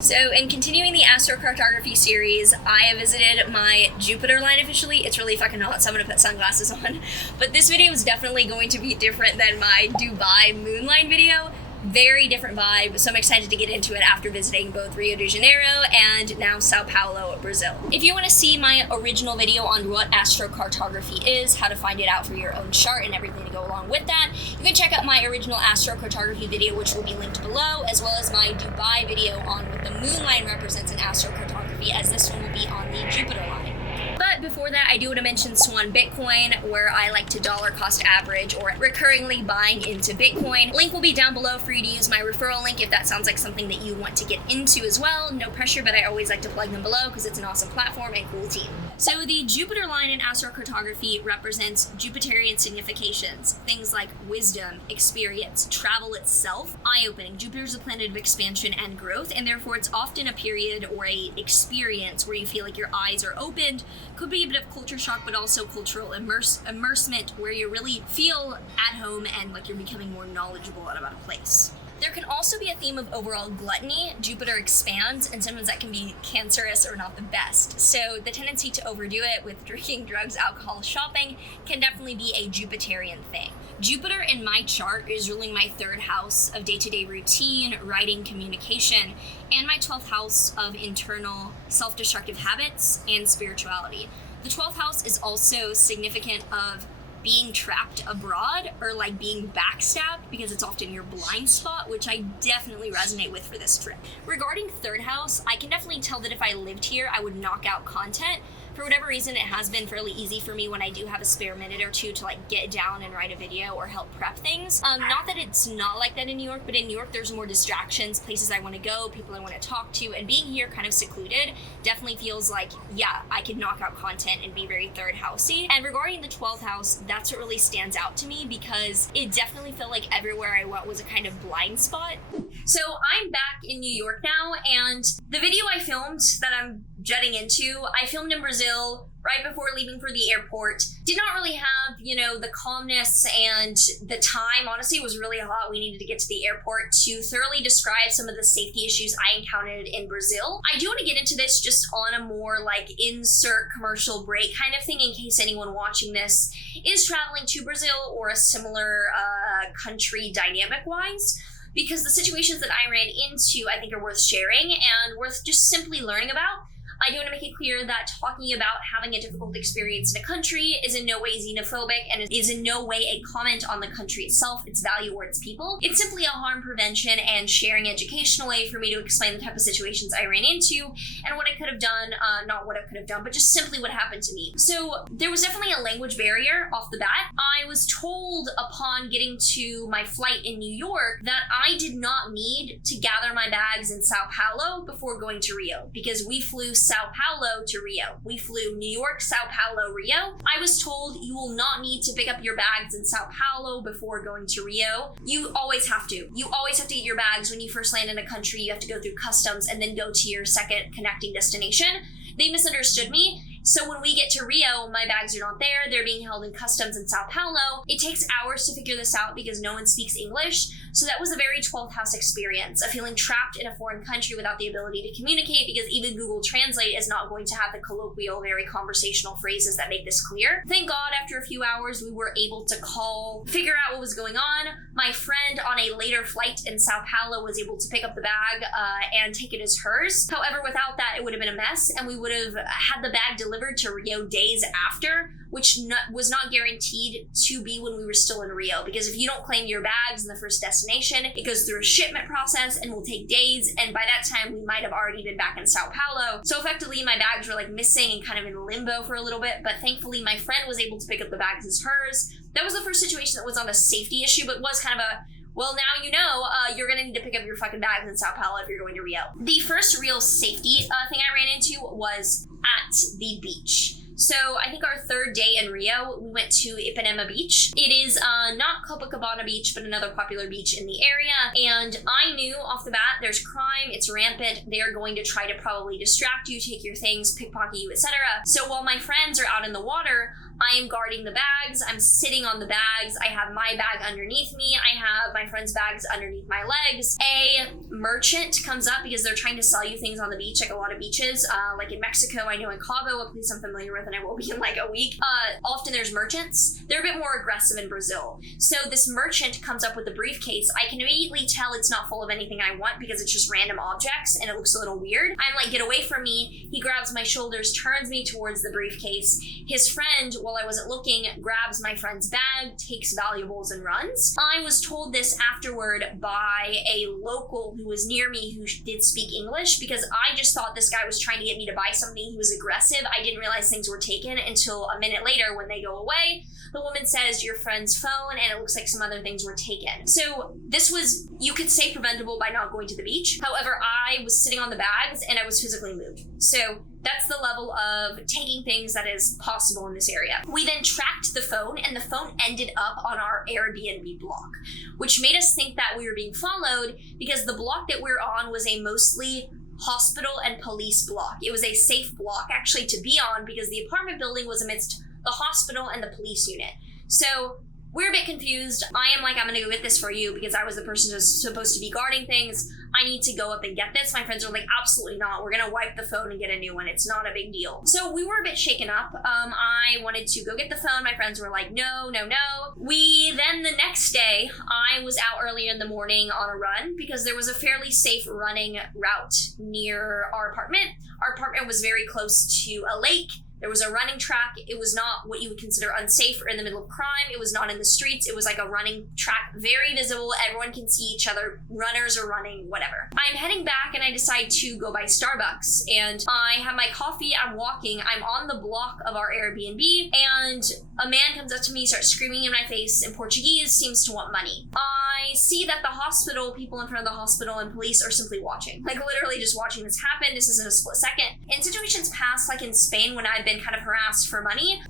So in continuing the astrocartography series, I have visited my Jupiter line officially. It's really fucking hot, so I'm gonna put sunglasses on. But this video is definitely going to be different than my Dubai moonline video. Very different vibe, so I'm excited to get into it after visiting both Rio de Janeiro and now Sao Paulo, Brazil. If you want to see my original video on what astrocartography is, how to find it out for your own chart and everything to go along with that, you can check out my original astrocartography video, which will be linked below, as well as my Dubai video on what the moon line represents in astrocartography, as this one will be on the Jupiter line. But before that, I do want to mention Swan Bitcoin, where I like to dollar cost average or recurringly buying into Bitcoin. Link will be down below for you to use my referral link if that sounds like something that you want to get into as well. No pressure, but I always like to plug them below because it's an awesome platform and cool team. So the Jupiter line in astrocartography represents Jupiterian significations, things like wisdom, experience, travel itself, eye-opening. Jupiter is a planet of expansion and growth, and therefore it's often a period or a experience where you feel like your eyes are opened. Could be a bit of culture shock, but also cultural immersement, where you really feel at home and like you're becoming more knowledgeable about a place. There can also be a theme of overall gluttony. Jupiter expands, and sometimes that can be cancerous or not the best. So the tendency to overdo it with drinking, drugs, alcohol, shopping can definitely be a Jupiterian thing. Jupiter in my chart is ruling my third house of day-to-day routine, writing, communication, and my 12th house of internal self-destructive habits and spirituality. The 12th house is also significant of being trapped abroad or like being backstabbed because it's often your blind spot, which I definitely resonate with for this trip. Regarding third house, I can definitely tell that if I lived here, I would knock out content. For whatever reason, it has been fairly easy for me when I do have a spare minute or two to like get down and write a video or help prep things. Not that it's not like that in New York, but in New York, there's more distractions, places I want to go, people I want to talk to, and being here kind of secluded definitely feels like, yeah, I could knock out content and be very third housey. And regarding the 12th house, that's what really stands out to me because it definitely felt like everywhere I went was a kind of blind spot. So I'm back in New York now, and the video I filmed that I'm jetting into, I filmed in Brazil right before leaving for the airport. Did not really have, the calmness and the time. Honestly, it was really hot. We needed to get to the airport to thoroughly describe some of the safety issues I encountered in Brazil. I do want to get into this just on a more like insert commercial break kind of thing in case anyone watching this is traveling to Brazil or a similar country dynamic-wise. Because the situations that I ran into, I think, are worth sharing and worth just simply learning about. I do want to make it clear that talking about having a difficult experience in a country is in no way xenophobic and is in no way a comment on the country itself, its value, or its people. It's simply a harm prevention and sharing educational way for me to explain the type of situations I ran into and what I could have done, not what I could have done, but just simply what happened to me. So there was definitely a language barrier off the bat. I was told upon getting to my flight in New York that I did not need to gather my bags in Sao Paulo before going to Rio because we flew Sao Paulo to Rio. We flew New York, Sao Paulo, Rio. I was told you will not need to pick up your bags in Sao Paulo before going to Rio. You always have to. You always have to get your bags when you first land in a country. You have to go through customs and then go to your second connecting destination. They misunderstood me. So when we get to Rio, my bags are not there. They're being held in customs in Sao Paulo. It takes hours to figure this out because no one speaks English. So that was a very 12th house experience of feeling trapped in a foreign country without the ability to communicate because even Google Translate is not going to have the colloquial, very conversational phrases that make this clear. Thank God, after a few hours, we were able to figure out what was going on. My friend on a later flight in Sao Paulo was able to pick up the bag and take it as hers. However, without that, it would have been a mess and we would have had the bag delivered to Rio days after, which was not guaranteed to be when we were still in Rio, because if you don't claim your bags in the first destination, it goes through a shipment process and will take days, and by that time we might have already been back in Sao Paulo. So effectively my bags were like missing and kind of in limbo for a little bit, but thankfully my friend was able to pick up the bags as hers. That was the first situation that was on a safety issue, but was kind of a, well, now you know you're going to need to pick up your fucking bags in Sao Paulo if you're going to Rio. The first real safety thing I ran into was at the beach. So I think our third day in Rio, we went to Ipanema Beach. It is not Copacabana Beach, but another popular beach in the area. And I knew off the bat, there's crime, it's rampant. They're going to try to probably distract you, take your things, pickpocket you, etc. So while my friends are out in the water, I am guarding the bags. I'm sitting on the bags. I have my bag underneath me. I have my friend's bags underneath my legs. A merchant comes up because they're trying to sell you things on the beach, like a lot of beaches. Like in Mexico, I know in Cabo, a place I'm familiar with, and I will be in like a week. Often there's merchants. They're a bit more aggressive in Brazil. So this merchant comes up with a briefcase. I can immediately tell it's not full of anything I want because it's just random objects and it looks a little weird. I'm like, get away from me. He grabs my shoulders, turns me towards the briefcase. His friend, while I wasn't looking, grabs my friend's bag, takes valuables, and runs. I was told this afterward by a local who was near me who did speak English, because I just thought this guy was trying to get me to buy something. He was aggressive. I didn't realize things were taken until a minute later when they go away. The woman says, your friend's phone, and it looks like some other things were taken. So this was, you could say, preventable by not going to the beach. However, I was sitting on the bags and I was physically moved. So that's the level of taking things that is possible in this area. We then tracked the phone, and the phone ended up on our Airbnb block, which made us think that we were being followed because the block that we're on was a mostly hospital and police block. It was a safe block actually to be on because the apartment building was amidst the hospital and the police unit. So we're a bit confused. I am like, I'm gonna go get this for you because I was the person who's supposed to be guarding things. I need to go up and get this. My friends are like, absolutely not. We're gonna wipe the phone and get a new one. It's not a big deal. So we were a bit shaken up. I wanted to go get the phone. My friends were like, no, no, no. Then the next day, I was out earlier in the morning on a run because there was a fairly safe running route near our apartment. Our apartment was very close to a lake. There was a running track. It was not what you would consider unsafe or in the middle of crime. It was not in the streets. It was like a running track, very visible. Everyone can see each other. Runners are running, whatever. I'm heading back and I decide to go by Starbucks. And I have my coffee. I'm walking. I'm on the block of our Airbnb. And a man comes up to me, starts screaming in my face in Portuguese, seems to want money. I see that the hospital, people in front of the hospital and police are simply watching. Like literally just watching this happen. This is in a split second. In situations past, like in Spain, when I've been kind of harassed for money,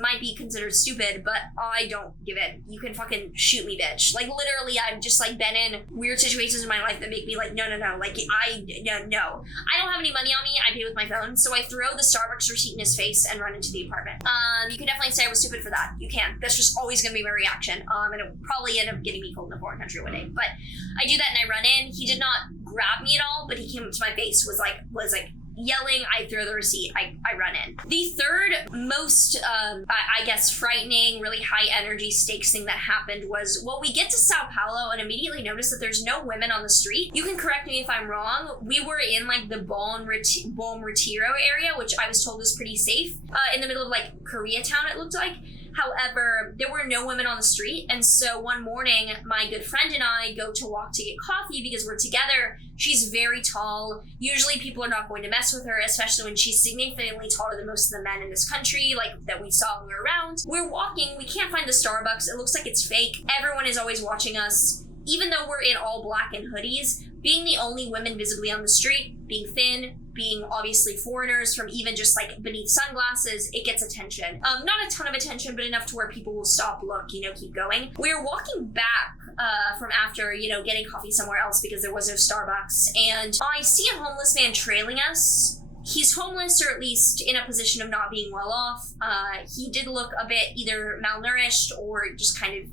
might be considered stupid, but I don't give it. You can fucking shoot me, bitch. Like literally, I've just like been in weird situations in my life that make me like, no. Like no. I don't have any money on me. I pay with my phone. So I throw the Starbucks receipt in his face and run into the apartment. You can definitely say I was stupid for that. You can. That's just always gonna be my reaction. And it will probably end up getting me killed in a foreign country one day. But I do that and I run in. He did not grab me at all, but he came up to my face, was like yelling. I throw the receipt. I run in. The third most, I guess, frightening, really high energy stakes thing that happened was, well, we get to Sao Paulo and immediately notice that there's no women on the street. You can correct me if I'm wrong. We were in like the Bom Retiro area, which I was told was pretty safe, in the middle of like Koreatown, it looked like. However, there were no women on the street. And so one morning, my good friend and I go to walk to get coffee because we're together. She's very tall. Usually people are not going to mess with her, especially when she's significantly taller than most of the men in this country, like that we saw when we were around. We're walking. We can't find the Starbucks. It looks like it's fake. Everyone is always watching us. Even though we're in all black and hoodies, being the only women visibly on the street, being thin, being obviously foreigners from even just like beneath sunglasses, it gets attention. Not a ton of attention, but enough to where people will stop, look, keep going. We're walking back from after, getting coffee somewhere else because there was no Starbucks. And I see a homeless man trailing us. He's homeless, or at least in a position of not being well off. He did look a bit either malnourished or just kind of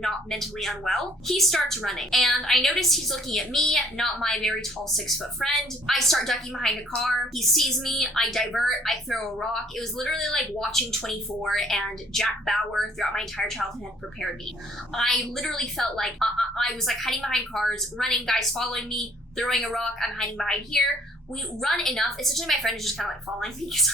not mentally unwell. He starts running, and I notice he's looking at me, not my very tall 6-foot friend. I start ducking behind a car. He sees me. I divert. I throw a rock. It was literally like watching 24 and Jack Bauer throughout my entire childhood had prepared me. I literally felt like I was like hiding behind cars, running, guys following me, throwing a rock. I'm hiding behind here. We run enough. Essentially, my friend is just kind of like following me because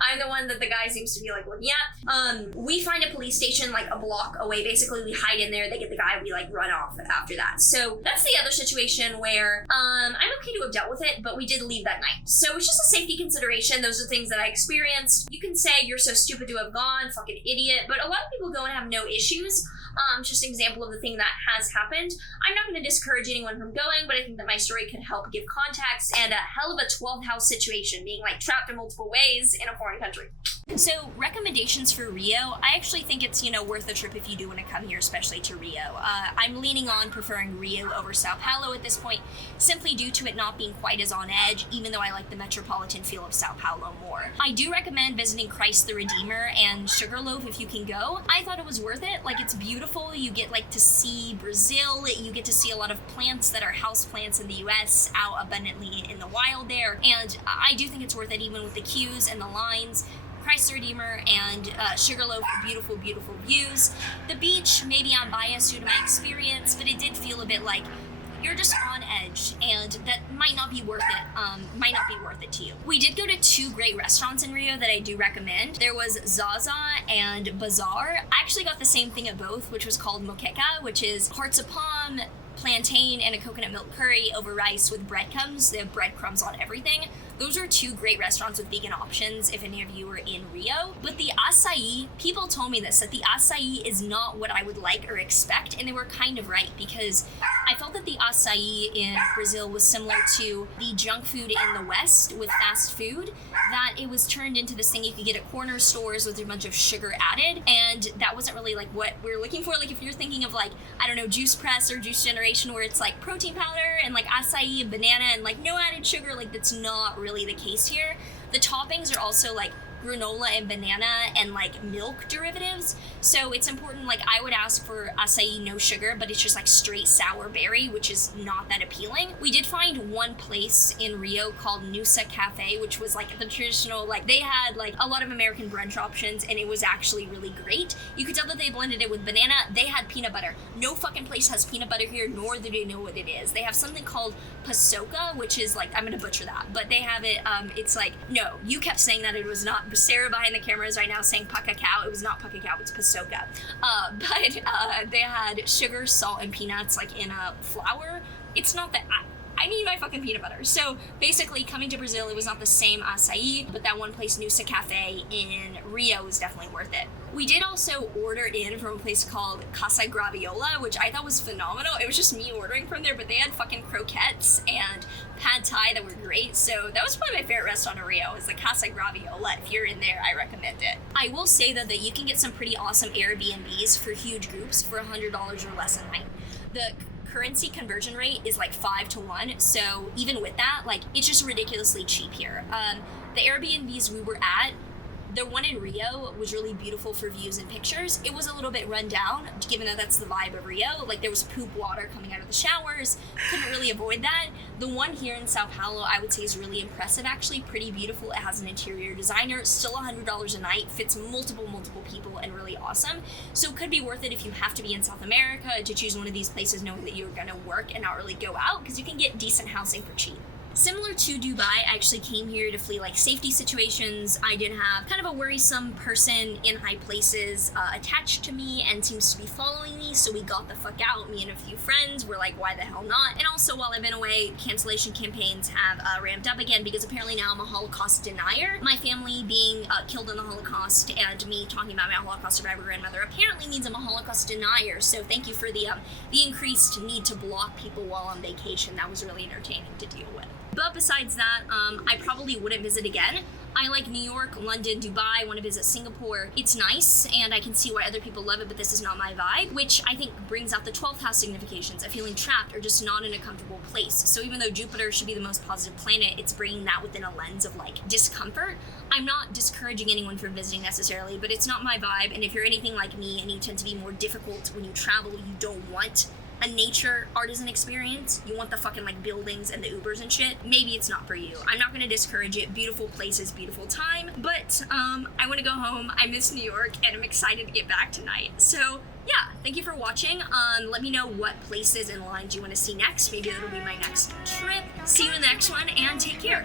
I'm the one that the guy seems to be like looking at. We find a police station like a block away. Basically, we hide in there. They get the guy. We like run off after that. So that's the other situation where I'm okay to have dealt with it, but we did leave that night. So it's just a safety consideration. Those are things that I experienced. You can say you're so stupid to have gone, fucking idiot, but a lot of people go and have no issues. Just an example of the thing that has happened. I'm not going to discourage anyone from going, but I think that my story could help give context and a hell of a 12th house situation, being like trapped in multiple ways in a foreign country. So, recommendations for Rio. I actually think it's, worth a trip if you do want to come here, especially to Rio. I'm leaning on preferring Rio over Sao Paulo at this point, simply due to it not being quite as on edge, even though I like the metropolitan feel of Sao Paulo more. I do recommend visiting Christ the Redeemer and Sugarloaf if you can go. I thought it was worth it. Like, it's beautiful. You get, to see Brazil. You get to see a lot of plants that are house plants in the US out abundantly in the wild there. And I do think it's worth it, even with the queues and the lines. Christ the Redeemer and Sugarloaf, beautiful, beautiful views. The beach, maybe I'm biased due to my experience, but it did feel a bit like you're just on edge, and that might not be worth it to you. We did go to 2 great restaurants in Rio that I do recommend. There was Zaza and Bazaar. I actually got the same thing at both, which was called moqueca, which is hearts of palm, plantain, and a coconut milk curry over rice with breadcrumbs. They have breadcrumbs on everything. Those are 2 great restaurants with vegan options if any of you are in Rio. But the acai, people told me this, that the acai is not what I would like or expect, and they were kind of right, because I felt that the acai in Brazil was similar to the junk food in the West with fast food, that it was turned into this thing you could get at corner stores with a bunch of sugar added, and that wasn't really what we're looking for. If you're thinking of Juice Press or Juice Generation, where it's protein powder and acai and banana and no added sugar, that's not really the case here. The toppings are also granola and banana and milk derivatives, so it's important. I would ask for acai no sugar, but it's just straight sour berry, which is not that appealing. We did find one place in Rio called Nusa Cafe, which was the traditional, they had a lot of American brunch options, and it was actually really great. You could tell that they blended it with banana. They had peanut butter. No fucking place has peanut butter here, nor do they know what it is. They have something called pasoka, which is I'm gonna butcher that, but they have it, it's no, you kept saying that it was not. Sarah behind the camera is right now saying pakakao. It was not pakakao, it's pasoka. But they had sugar, salt, and peanuts in a flour. It's not that. I need my fucking peanut butter. So basically, coming to Brazil, it was not the same acai, but that one place, Nusa Cafe in Rio, was definitely worth it. We did also order in from a place called Casa Graviola, which I thought was phenomenal. It was just me ordering from there, but they had fucking croquettes and pad thai that were great. So that was probably my favorite restaurant in Rio, is the Casa Graviola. If you're in there, I recommend it. I will say, though, that you can get some pretty awesome Airbnbs for huge groups for $100 or less a night. The currency conversion rate is 5 to 1, so even with that, it's just ridiculously cheap here. The Airbnbs we were at, the one in Rio was really beautiful for views and pictures. It was a little bit run down, given that that's the vibe of Rio. There was poop water coming out of the showers. Couldn't really avoid that. The one here in Sao Paulo, I would say, is really impressive, actually. Pretty beautiful. It has an interior designer. Still $100 a night. Fits multiple people, and really awesome. So it could be worth it if you have to be in South America to choose one of these places, knowing that you're going to work and not really go out, because you can get decent housing for cheap. Similar to Dubai, I actually came here to flee safety situations. I did have kind of a worrisome person in high places attached to me and seems to be following me, so we got the fuck out. Me and a few friends were why the hell not? And also, while I've been away, cancellation campaigns have ramped up again, because apparently now I'm a Holocaust denier. My family being killed in the Holocaust, and me talking about my Holocaust survivor grandmother apparently means I'm a Holocaust denier, so thank you for the increased need to block people while on vacation. That was really entertaining to deal with. But besides that, I probably wouldn't visit again. I like New York, London, Dubai. I want to visit Singapore. It's nice, and I can see why other people love it, but this is not my vibe, which I think brings out the 12th house significations of feeling trapped or just not in a comfortable place. So even though Jupiter should be the most positive planet, it's bringing that within a lens of discomfort. I'm not discouraging anyone from visiting necessarily, but it's not my vibe, and if you're anything like me and you tend to be more difficult when you travel, you don't want a nature artisan experience, you want the fucking buildings and the Ubers and shit, maybe it's not for you. I'm not gonna discourage it. Beautiful places, beautiful time, but I want to go home. I miss New York, and I'm excited to get back tonight. So yeah, thank you for watching. Let me know what places and lines you want to see next. Maybe that'll be my next trip. See you in the next one, and take care.